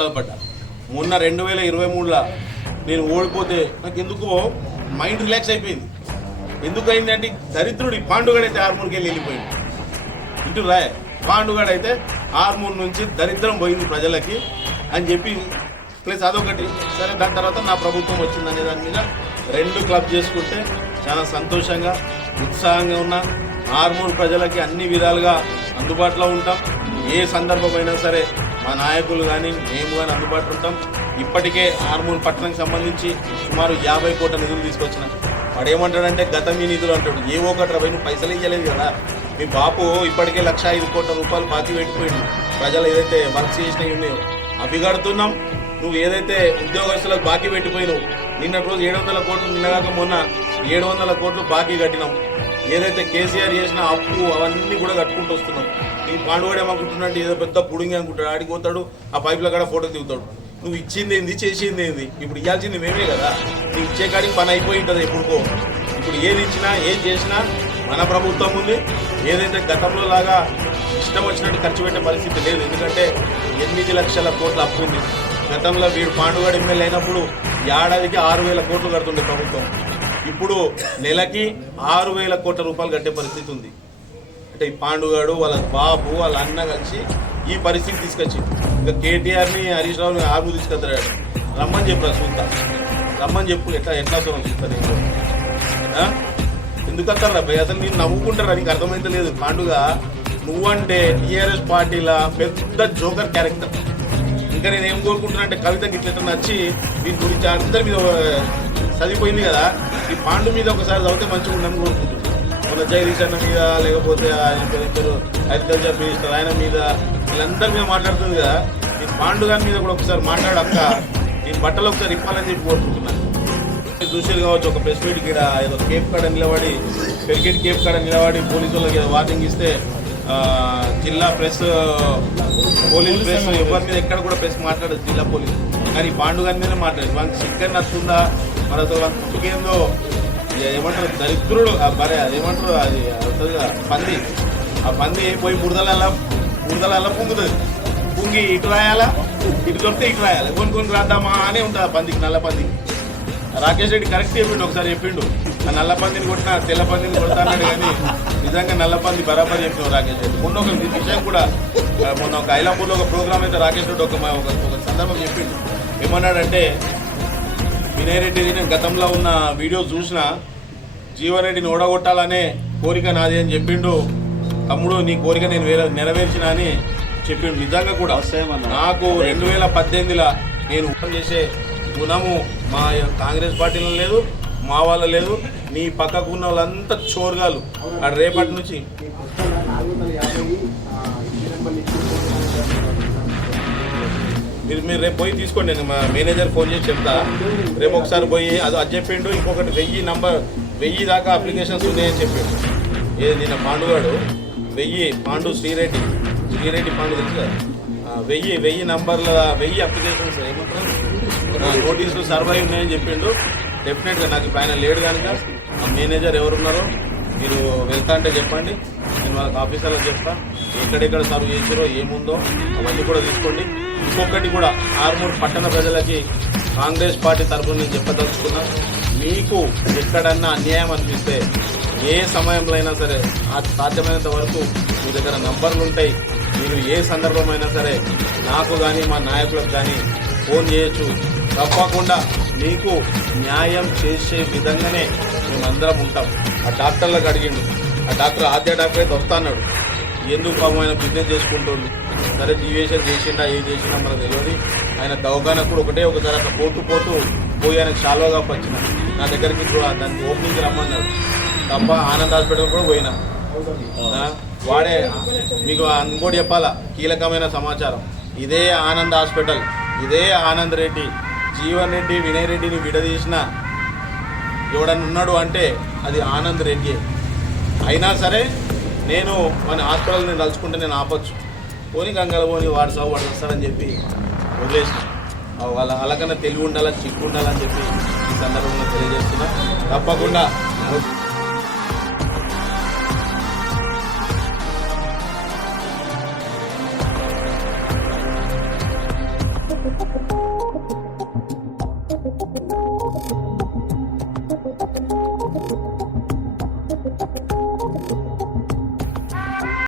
బాధపడ్డా. మొన్న 2023లో నేను ఓడిపోతే నాకు ఎందుకో మైండ్ రిలాక్స్ అయిపోయింది. ఎందుకు అయిందంటే దరిద్రుడు ఈ పాండుగాడైతే ఆర్మూర్కి వెళ్ళిపోయింది. ఇంటూ రాయ్ పాండుగాడైతే ఆర్మూర్ నుంచి దరిద్రం పోయింది ప్రజలకి అని చెప్పి ప్లస్ అదొకటి. సరే దాని తర్వాత నా ప్రభుత్వం వచ్చిందనే దాని మీద రెండు క్లబ్ చేసుకుంటే చాలా సంతోషంగా ఉత్సాహంగా ఉన్నా. ఆర్మూర్ ప్రజలకి అన్ని విధాలుగా అందుబాటులో ఉంటాం. ఏ సందర్భమైనా సరే మా నాయకులు కానీ మేము కానీ అందుబాటులో ఉంటాం. ఇప్పటికే ఆర్మూర్ పట్టణానికి సంబంధించి సుమారు 50 కోట్ల నిధులు తీసుకొచ్చిన. వాడు ఏమంటాడంటే గత మీ నిధులు అంటాడు. ఏ ఒకటి రవై నువ్వు పైసలు ఇవ్వలేదు కదా. మీ బాపు ఇప్పటికే 1,05 కోట్ల రూపాయలు బాకీ పెట్టిపోయింది. ప్రజలు ఏదైతే వర్క్ చేసినవి ఉన్నాయో అవి కడుతున్నాం. నువ్వు ఏదైతే ఉద్యోగస్తులకు బాకీ పెట్టిపోయినావు నిన్నటి రోజు 700 కోట్లు, నిన్నగాక మొన్న 700 కోట్లు బాకీ కట్టినాం. ఏదైతే కేసీఆర్ చేసిన అప్పు అవన్నీ కూడా కట్టుకుంటూ వస్తున్నాం. ఈ పాండువాడు ఏమనుకుంటున్నట్టు ఏదో పెద్ద పుడింగి అనుకుంటాడు. ఆడికి పోతాడు, ఆ పైపుల కాడ ఫోటో దిగుతాడు. నువ్వు ఇచ్చింది ఏంది, చేసింది ఏంది? ఇప్పుడు ఇవ్వాల్సింది మేమే కదా. నువ్వు ఇచ్చే కాడికి పని అయిపోయి ఉంటుంది ఎప్పుడుకో. ఇప్పుడు ఏది ఇచ్చినా ఏది చేసినా మన ప్రభుత్వం ఉంది. ఏదైతే గతంలో లాగా ఇష్టం వచ్చినట్టు ఖర్చు పెట్టే పరిస్థితి లేదు. ఎందుకంటే 8 లక్షల కోట్ల అప్పు ఉంది. గతంలో వీడు పాండుగాడు ఎమ్మెల్యే అయినప్పుడు ఏడాదికి 6,000 కోట్లు కడుతుండే ప్రభుత్వం. ఇప్పుడు నెలకి 6,000 కోట్ల రూపాయలు కట్టే పరిస్థితి ఉంది. అంటే ఈ పాండుగాడు వాళ్ళ బాబు వాళ్ళ అన్న కలిసి ఈ పరిస్థితి తీసుకొచ్చింది. ఇంకా కేటీఆర్ని హరీష్ రావుని ఆర్మూర్ తీసుకొస్తాడు. రమ్మని చెప్పారు చూస్తా, రమ్మని చెప్పు. ఎట్లా సొరం చూస్తారు ఎందుకు వస్తారా భయ్? అసలు నేను నవ్వుకుంటారా? నీకు అర్థమైతే లేదు. పాండుగ నువ్వంటే టీఆర్ఎస్ పార్టీల పెద్ద జోకర్ క్యారెక్టర్. ఇంకా నేను ఏం కోరుకుంటున్నా అంటే కవితకి ఇట్లా నచ్చి దీని గురించి అందరి మీద చదివిపోయింది కదా. ఈ పాండు మీద ఒకసారి చదివితే మంచిగా ఉండని కోరుకుంటున్నాను. మన జగదీష్ అన్న మీద, లేకపోతే ఆయన పేరు అగ్రికల్చర్ మినిస్టర్ ఆయన మీద, వీళ్ళందరి మీద మాట్లాడుతుంది కదా. ఈ పాండు గారి మీద కూడా ఒకసారి మాట్లాడక్క ఈ బట్టలు ఒకసారి ఇప్పాలని చెప్పి కోరుకుంటున్నాను. చూసేది కావచ్చు ఒక ప్రెస్ మీట్ ఇక్కడ ఏదో కేప్ కాడ నిలబడి, క్రికెట్ కేప్ కాడ నిలబడి పోలీసు వాళ్ళకి ఏదో వార్నింగ్ ఇస్తే జిల్లా ప్రెస్ పోలీస్ ప్రెస్ ఎవరి మీద ఎక్కడ కూడా ప్రెస్ మాట్లాడదు జిల్లా పోలీసు. కానీ పాండు గారి మీద మాట్లాడదు. మనకి చికెన్ నచ్చుందా మనతో ఇంకేందో ఏమంటారు దరిద్రుడు బరే అదేమంటారు అది అవుతుంది కదా పంది. ఆ పంది పోయి బురదలల్లా పొంగుతుంది. పొంగి ఇటు రాయాలా, ఇటు దొరికితే ఇటు రాయాలి. కొన్ని రాద్దామా అనే ఉంటుంది ఆ పందికి, నల్ల పందికి. రాకేష్ రెడ్డి కరెక్ట్ చెప్పిండు, ఒకసారి చెప్పిండు. ఆ నల్ల పందిని కొట్టినా తెల్ల పందిని కొడతా అన్నాడు. కానీ నిజంగా నల్ల పంది బరాబర్ చెప్పినావు రాకేష్ రెడ్డి. మొన్న ఒక విషయం కూడా మొన్న ఒక ఐలాపూర్లో ఒక ప్రోగ్రామ్ అయితే రాకేష్ రెడ్డి ఒక సందర్భం చెప్పిండు. ఏమన్నాడంటే వినయ్ రెడ్డి గతంలో ఉన్న వీడియో చూసినా జీవన్ రెడ్డిని ఓడగొట్టాలనే కోరిక నాది అని చెప్పిండు. తమ్ముడు నీ కోరిక నేను నెరవేర్చిన అని చెప్పిండు. నిజంగా కూడా నాకు 2018లో నేను ఓపెన్ చేసే గుణము మా కాంగ్రెస్ పార్టీలో లేదు, మా వాళ్ళ లేదు. నీ పక్కకు ఉన్న వాళ్ళంతా చోర్గాలు. అటు రేపటి నుంచి మీరు రేపు పోయి తీసుకోండి. నేను మా మేనేజర్ ఫోన్ చేసి చెప్తా. రేపు ఒకసారి పోయి అది చెప్పిండు. ఇంకొకటి 1000 దాకా అప్లికేషన్స్ ఉన్నాయని చెప్పిండు. ఏది నిన్న పాండుగాడు 1000 పాండు శ్రీరెడ్డి పాండు తెలుసు కదా, 1000 నంబర్ల 1000 అప్లికేషన్స్ ఏమంటారు నోటీసులు సర్వై ఉన్నాయని చెప్పిండు. డెఫినెట్గా నాకు ఇప్పుడు ఆయన లేడు కనుక ఆ మేనేజర్ ఎవరున్నారో మీరు వెళ్తా అంటే చెప్పండి. నేను వాళ్ళకి ఆఫీసర్లకు చెప్తా. ఎక్కడెక్కడ సర్వ్ చేసారో ఏముందో అవన్నీ కూడా తీసుకోండి. ఇంకొకటి కూడా ఆర్మూర్ పట్టణ ప్రజలకి కాంగ్రెస్ పార్టీ తరఫున నేను చెప్పదలుచుకున్నా. మీకు ఎక్కడన్నా అన్యాయం అనిపిస్తే ఏ సమయంలో అయినా సరే సాధ్యమైనంత వరకు మీ దగ్గర నంబర్లు ఉంటాయి. మీరు ఏ సందర్భమైనా సరే నాకు కానీ మా నాయకులకు కానీ ఫోన్ చేయొచ్చు. తప్పకుండా మీకు న్యాయం చేసే విధంగానే మేమందరం ఉంటాం. ఆ డాక్టర్లకు అడిగిండు. ఆ డాక్టర్ ఆద్య డాక్టర్ అయితే వస్తా అన్నాడు. ఎందుకు పాపం ఆయన బిజినెస్ చేసుకుంటాడు. సరే డీవియేషన్ చేసిండా ఏం చేసినా మనకు తెలియదు. ఆయన దవాఖానకు కూడా ఒకసారి అట్లా పోతూ పోయి ఆయనకు షాల్వాగా వచ్చిన నా దగ్గరికి దానికి ఓపెనింగ్కి రమ్మన్నాడు. తప్ప ఆనంద్ హాస్పిటల్ కూడా పోయినా. వాడే మీకు ఇంకోటి చెప్పాలా కీలకమైన సమాచారం. ఇదే ఆనంద్ హాస్పిటల్, ఇదే ఆనంద్ రెడ్డి, జీవన్ రెడ్డి, వినయ్ రెడ్డిని విడదీసిన ఎవడన్నా ఉన్నాడు అంటే అది ఆనంద్ రెడ్డి. అయినా సరే నేను మన హాస్పిటల్ని తలుచుకుంటే నేను ఆపచ్చు. పోనీ గంగల పోని వాడు వస్తాడని చెప్పి వదిలేసిన. వాళ్ళకన్నా తెలివి ఉండాలని చిక్కు ఉండాలని చెప్పి ఈ సందర్భంగా తెలియజేస్తున్నా. తప్పకుండా